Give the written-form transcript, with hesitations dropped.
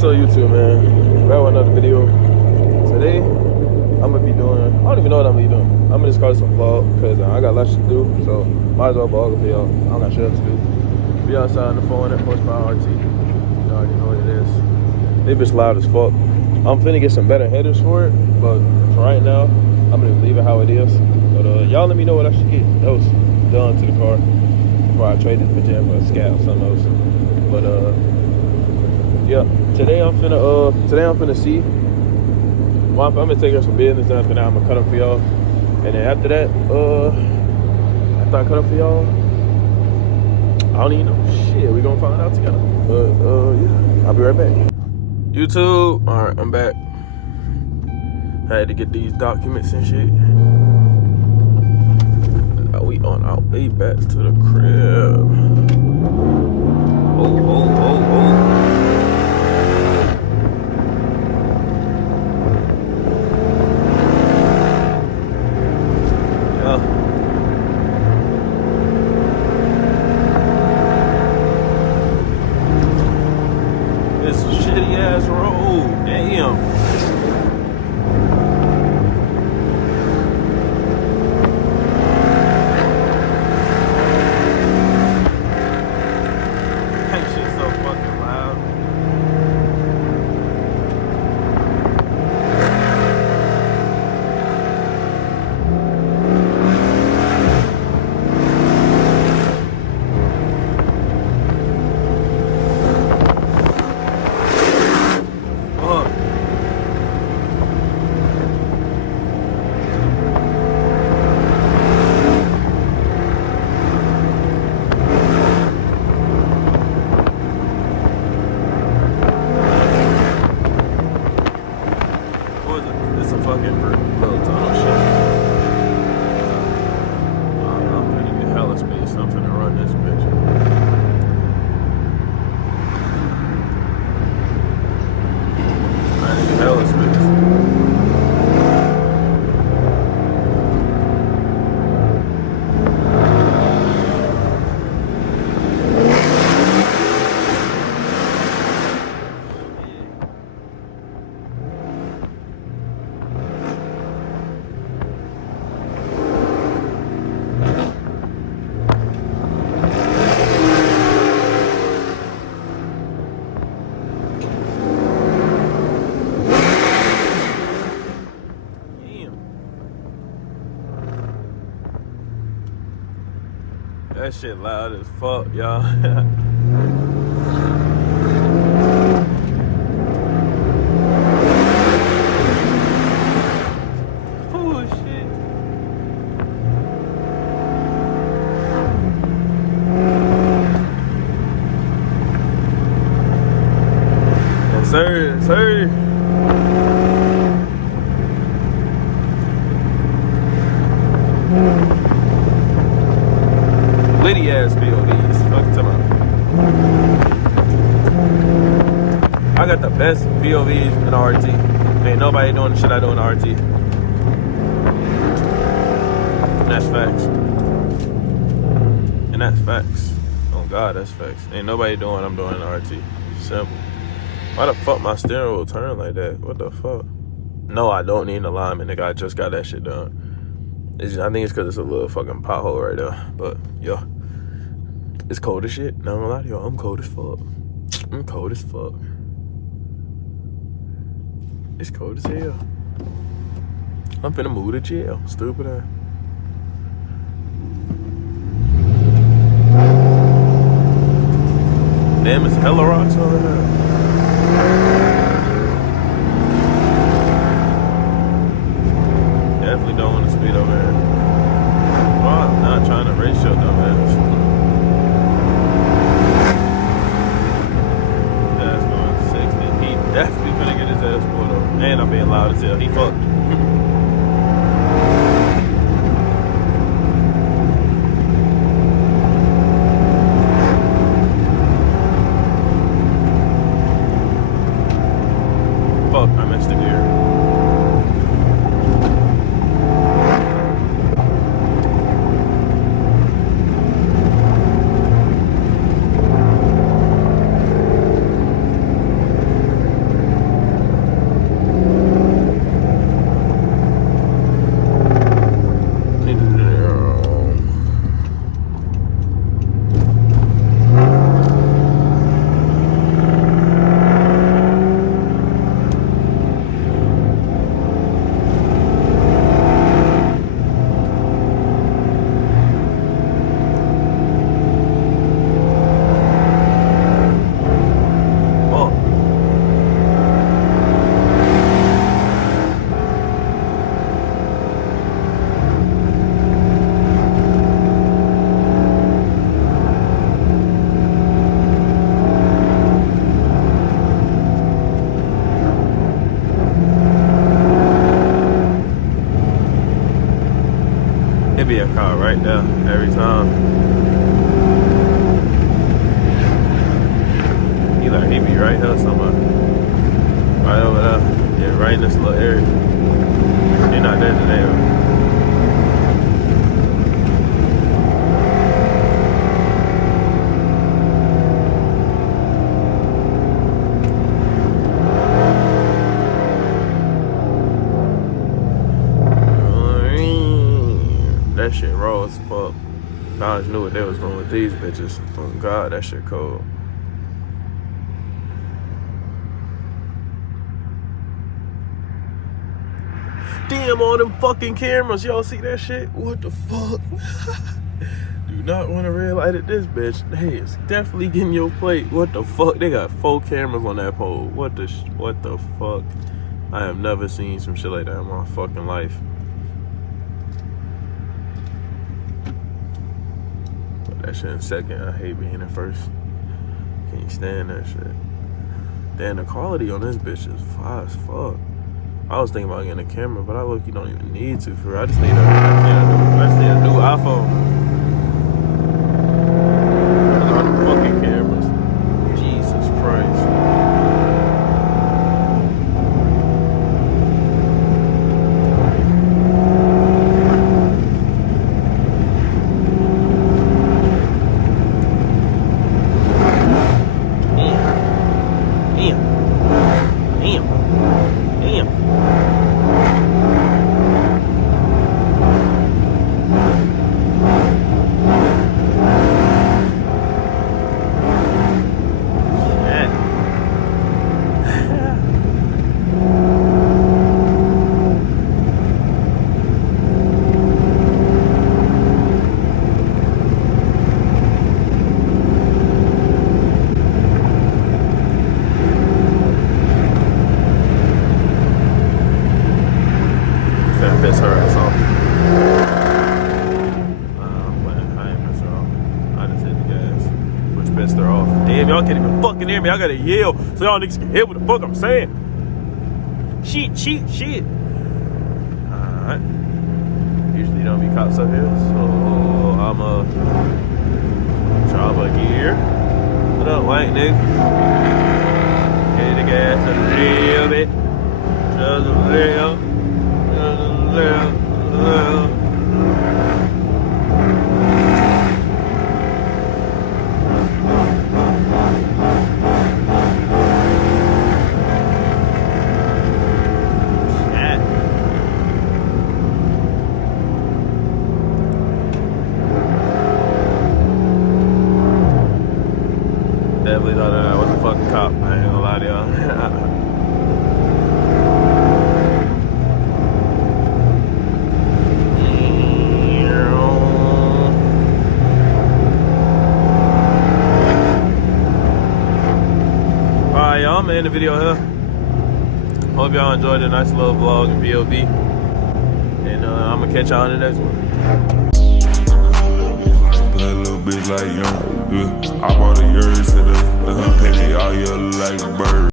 What's up, YouTube, man? Back with another video. Today, I'm gonna be doing, I don't even know what I'm gonna be doing. I'm gonna just call this a vlog because I got lots to do, so might as well vlog for y'all. I don't got shit else to do. Be outside on the 400 horsepower RT. You already know what it is. This bitch loud as fuck. I'm finna get some better headers for it, but for right now, I'm gonna leave it how it is. But y'all let me know what I should get else done to the car before I trade this bitch in for a Scat or something else. But yeah, today I'm finna see. Well, I'm gonna take care of some business, and after that I'm gonna cut up for y'all. And then after that, after I cut up for y'all, I don't even know. Shit, we gonna find out together. But yeah, I'll be right back. YouTube, alright, I'm back. I had to get these documents and shit. Now we on our way back to the crib. Oh. This shitty ass road, damn. That shit loud as fuck, y'all. Oh shit. Yes, sir. Yes, sir. Litty ass VOVs. Fuck to I got the best VOVs in RT. Ain't nobody doing the shit I do in RT. And that's facts. And that's facts. Oh God, that's facts. Ain't nobody doing what I'm doing in RT. Simple. Why the fuck my steering wheel turn like that? What the fuck? No, I don't need an alignment, nigga. I just got that shit done. I think it's because it's a little fucking pothole right there. But, yo, it's cold as shit. Not gonna lie to y'all, I'm cold as fuck. I'm cold as fuck. It's cold as hell. I'm finna move to jail. Stupid ass. Damn, it's hella rocks over there. Definitely don't want to speed over here. Oh, I'm not trying to race your dumb ass. That's going 60. He definitely gonna get his ass pulled over. And I'm being loud as hell. He fucked. Fuck, I missed the gear. be a car right there every time. He be right here somewhere. Right over there. Yeah, right in this little area. They're not there today though. That shit raw as fuck. I just knew what they was doing with these bitches. Oh God, that shit cold. Damn, all them fucking cameras. Y'all see that shit? What the fuck? Do not want to red light at this bitch. Hey, it's definitely getting your plate. What the fuck? They got 4 cameras on that pole. What the fuck? I have never seen some shit like that in my fucking life. That shit in second. I hate being in first. Can't stand that shit. Damn, the quality on this bitch is fire as fuck. I was thinking about getting a camera, but I look, you don't even need to. I just need a new iPhone. All the fucking cameras. Jesus Christ. Piss her ass off. I ain't piss her off. I just hit the gas, which pissed her off. Damn, y'all can't even fucking hear me. I gotta yell so y'all niggas can hear what the fuck I'm saying. Shit. Alright. Usually don't be cops up here, so I'ma drop a gear. What up, white nigga? Hit the gas a little bit. Just a little. Definitely thought I was a fucking cop. I ain't gonna lie to y'all. Alright, y'all, I'm gonna end the video here. Hope y'all enjoyed a nice little vlog and VOB. And I'm gonna catch y'all in the next one. That little bitch like young, yeah. I bought a year to the penny all year like bird.